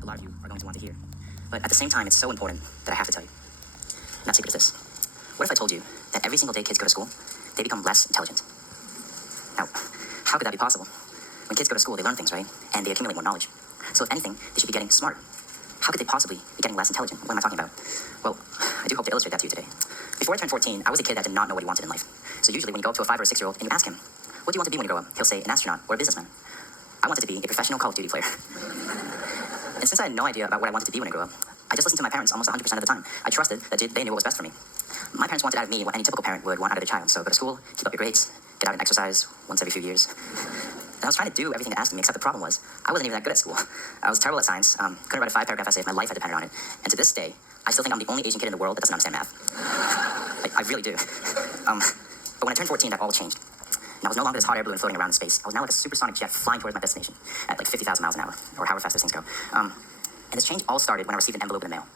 that a lot of you are going to want to hear. But at the same time, it's so important that I have to tell you. And that secret is this. What if I told you that every single day kids go to school, they become less intelligent? Now, how could that be possible? When kids go to school, they learn things, right? And they accumulate more knowledge. So if anything, they should be getting smarter. How could they possibly be getting less intelligent? What am I talking about? Well, I do hope to illustrate that to you today. Before I turned 14, I was a kid that did not know what he wanted in life. So usually when you go up to a 5 or a 6-year-old and you ask him, what do you want to be when you grow up? He'll say an astronaut or a businessman. I wanted to be a professional Call of Duty player. And since I had no idea about what I wanted to be when I grew up, I just listened to my parents almost 100% of the time. I trusted that they knew what was best for me. My parents wanted out of me what any typical parent would want out of their child. So go to school, keep up your grades, get out and exercise once every few years. And I was trying to do everything they asked of me, except the problem was, I wasn't even that good at school. I was terrible at science, couldn't write a 5-paragraph essay if my life had depended on it. And to this day, I still think I'm the only Asian kid in the world that doesn't understand math. I really do. But when I turned 14, that all changed. And I was no longer this hot air balloon floating around in space. I was now like a supersonic jet flying towards my destination at like 50,000 miles an hour, or however fast those things go. And this change all started when I received an envelope in the mail.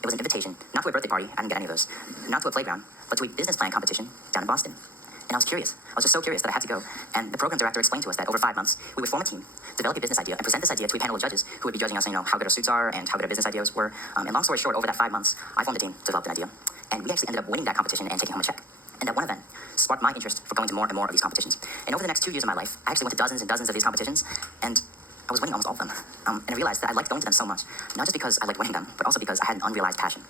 It was an invitation, not to a birthday party, I didn't get any of those, not to a playground, but to a business plan competition down in Boston. And I was curious. I was just so curious that I had to go. And the program director explained to us that over 5 months, we would form a team, develop a business idea, and present this idea to a panel of judges who would be judging us, how good our suits are and how good our business ideas were. And long story short, over that 5 months, I formed a team, developed an idea, and we actually ended up winning that competition and taking home a check. And that one event sparked my interest for going to more and more of these competitions. And over the next 2 years of my life, I actually went to dozens and dozens of these competitions, and I was winning almost all of them. And I realized that I liked going to them so much, not just because I liked winning them, but also because I had an unrealized passion.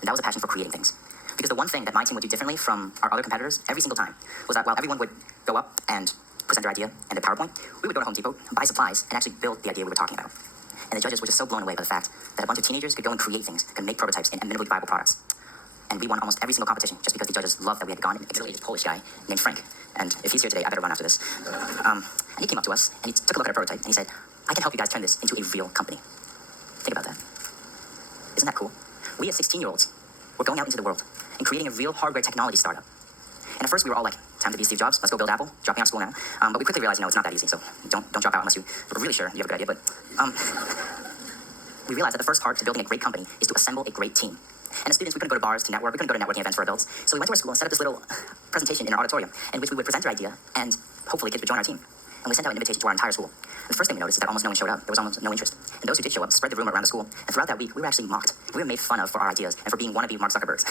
And that was a passion for creating things. Because the one thing that my team would do differently from our other competitors every single time was that while everyone would go up and present their idea and their PowerPoint, we would go to Home Depot, buy supplies, and actually build the idea we were talking about. And the judges were just so blown away by the fact that a bunch of teenagers could go and create things, could make prototypes and minimally viable products. And we won almost every single competition just because the judges loved that we had gone and exhilarated this Polish guy named Frank. And if he's here today, I better run after this. And he came up to us and he took a look at our prototype and he said, I can help you guys turn this into a real company. Think about that. Isn't that cool? We as 16-year-olds were going out into the world and creating a real hardware technology startup. And at first we were all like, time to be Steve Jobs, let's go build Apple, dropping out of school now. But we quickly realized, it's not that easy, so don't drop out unless you're really sure you have a good idea. But we realized that the first part to building a great company is to assemble a great team. And as students, we couldn't go to bars to network, we couldn't go to networking events for adults. So we went to our school and set up this little presentation in our auditorium in which we would present our idea and hopefully kids would join our team. And we sent out an invitation to our entire school. And the first thing we noticed is that almost no one showed up. There was almost no interest. And those who did show up spread the rumor around the school. And throughout that week, we were actually mocked. We were made fun of for our ideas and for being wannabe Mark Zuckerbergs.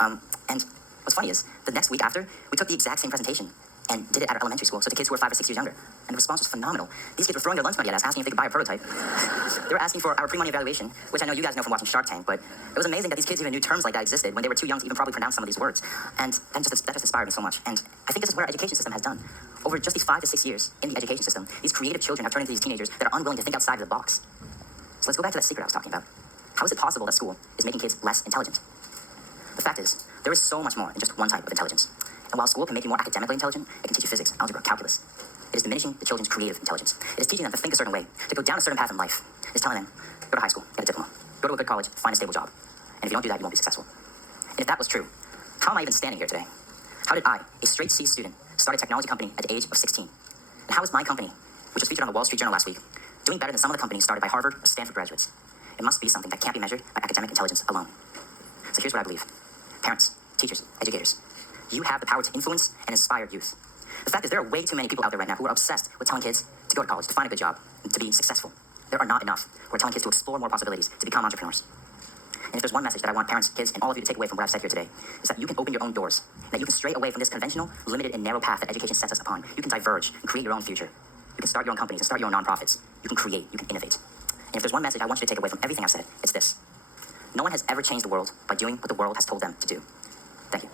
And what's funny is, the next week after, we took the exact same presentation and did it at our elementary school, so the kids who were 5 or 6 years younger. And the response was phenomenal. These kids were throwing their lunch money at us, asking if they could buy a prototype. They were asking for our pre-money evaluation, which I know you guys know from watching Shark Tank, but it was amazing that these kids even knew terms like that existed when they were too young to even probably pronounce some of these words. And that just inspired me so much. And I think this is what our education system has done. Over just these 5 to 6 years in the education system, these creative children have turned into these teenagers that are unwilling to think outside of the box. So let's go back to that secret I was talking about. How is it possible that school is making kids less intelligent? The fact is, there is so much more than just one type of intelligence. And while school can make you more academically intelligent, it can teach you physics, algebra, calculus. It is diminishing the children's creative intelligence. It is teaching them to think a certain way, to go down a certain path in life. It is telling them, go to high school, get a diploma, go to a good college, find a stable job. And if you don't do that, you won't be successful. And if that was true, how am I even standing here today? How did I, a straight C student, start a technology company at the age of 16? And how is my company, which was featured on the Wall Street Journal last week, doing better than some of the companies started by Harvard or Stanford graduates? It must be something that can't be measured by academic intelligence alone. So here's what I believe. Parents, teachers, educators, you have the power to influence and inspire youth. The fact is, there are way too many people out there right now who are obsessed with telling kids to go to college, to find a good job, and to be successful. There are not enough who are telling kids to explore more possibilities, to become entrepreneurs. And if there's one message that I want parents, kids, and all of you to take away from what I've said here today, is that you can open your own doors, that you can stray away from this conventional, limited, and narrow path that education sets us upon. You can diverge and create your own future. You can start your own companies and start your own nonprofits. You can create, you can innovate. And if there's one message I want you to take away from everything I've said, it's this. No one has ever changed the world by doing what the world has told them to do. Thank you.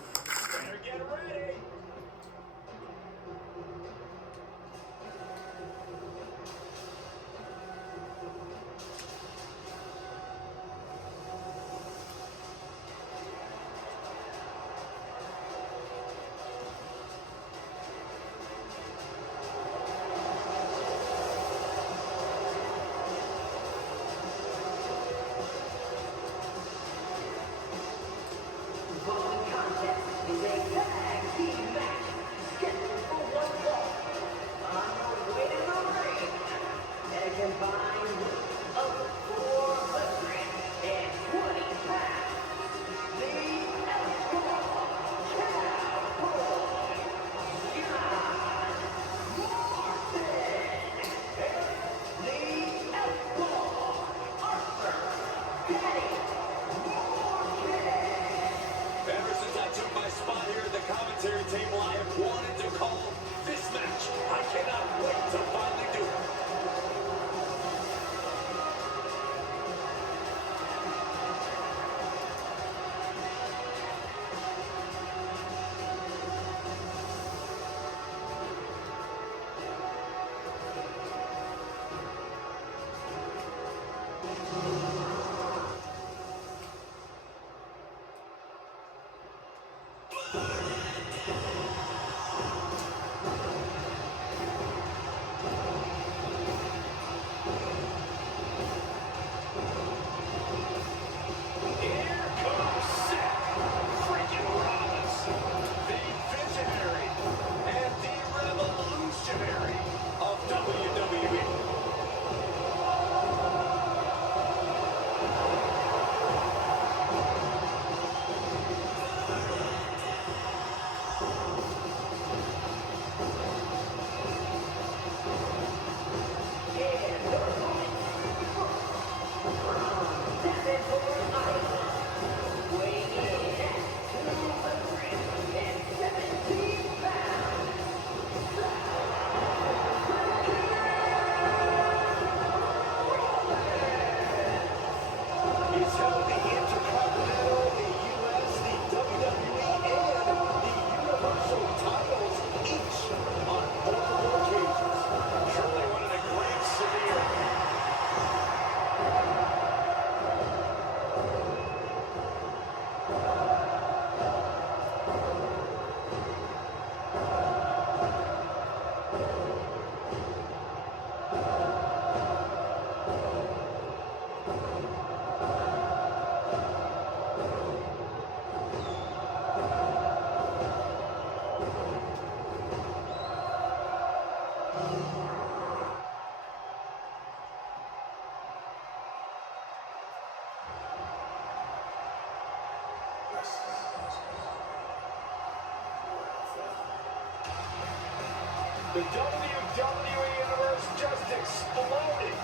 The WWE Universe just exploded.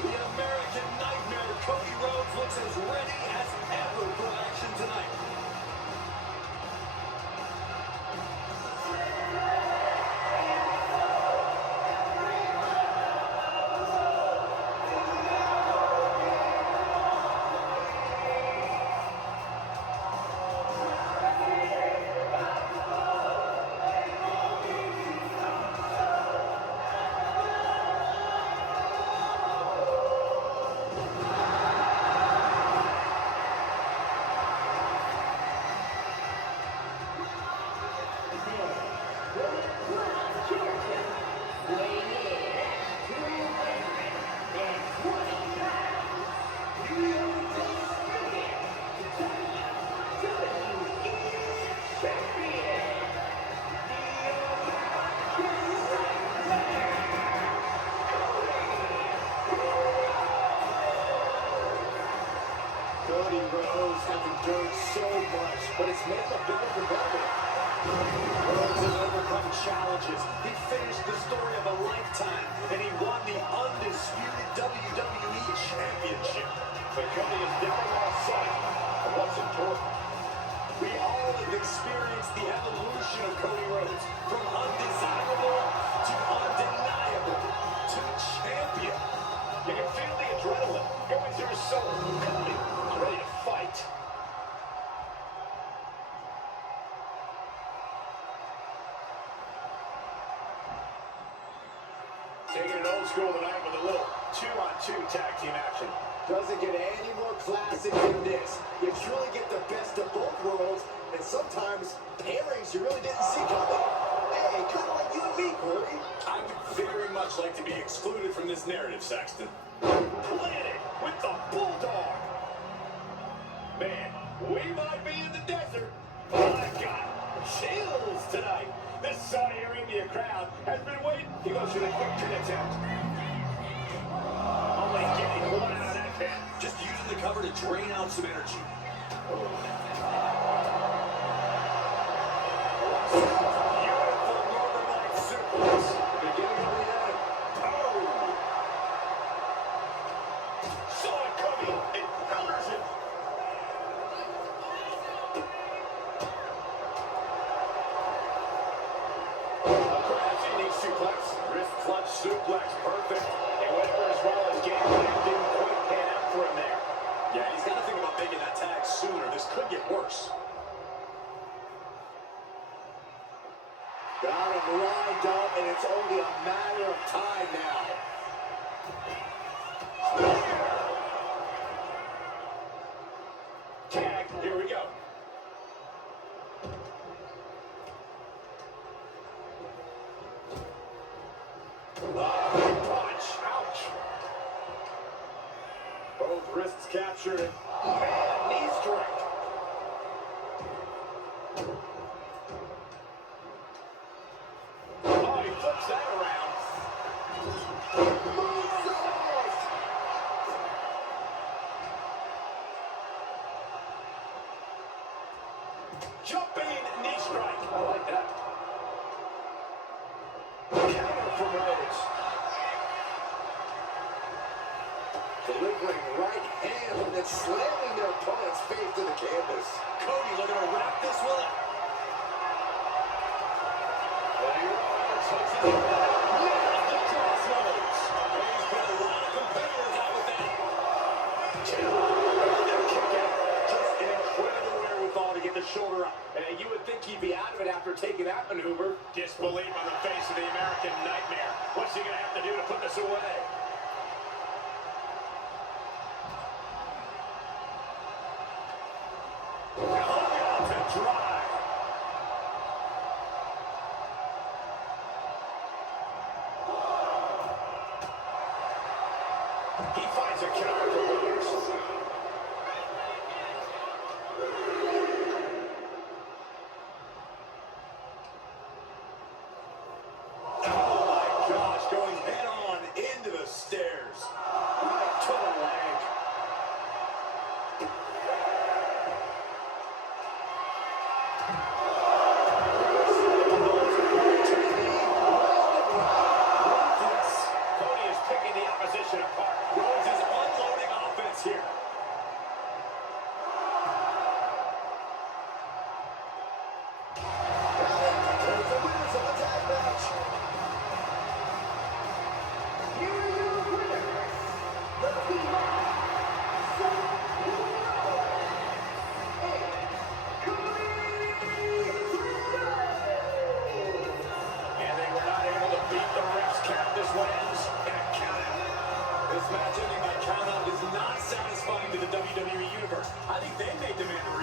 The American Nightmare, Cody Rhodes, looks as ready as ever for action tonight. Cody Rhodes has endured so much, but it's made him a bigger competitor. Rhodes has overcome challenges. He finished the story of a lifetime, and he won the undisputed WWE Championship. But Cody has never lost sight of what's important. We all have experienced the evolution of Cody Rhodes, from undesirable to undeniable to champion. You can feel the adrenaline going through his soul. Cody, ready to fight. Taking it old school tonight with a little 2-on-2 tag team action. Doesn't get any more classic than this. You truly get the best of both worlds, and sometimes pairings you really didn't see coming. Hey, kind of like you and me, Corey. I would very much like to be excluded from this narrative, Saxton. Planted with the Bulldog. Man, we might be in the desert, but I got chills tonight. This Saudi Arabia crowd has been waiting. He goes for the quick pin attempt. Only getting one out of that pin. Just using the cover to drain out some energy. Beautiful Northern Lights suplex. Beginning of the end. Oh! Saw it coming. It counters it. Suplex, wrist clutch suplex, perfect. It went for as well as game plan, didn't quite pan out for him there. Yeah, he's got to think about making that tag sooner. This could get worse. Got him lined up, and it's only a matter of time now. Tag, here we go. Punch! Ouch! Both wrists captured. Man, knee strike. Oh, he flips that around. Jumping knee strike. I like that. Counter from Rhodes. Delivering right hand and then slamming their opponent's face to the canvas. Cody looking to wrap this one up. Cody Rhodes hooks it in. Nails the crossroads. He's put a lot of competitors out with that. Their kick out. Just an incredible wherewithal to get the shoulder up. And you would think he'd be out of it after taking that maneuver. Disbelief on the face of the American Nightmare. What's he going to have to do to put this away? Dry. He finds a counter for Rhodes. Oh my gosh, going head on into the stairs. Right to the leg. This match ending by countout is not satisfying to the WWE Universe. I think they may demand a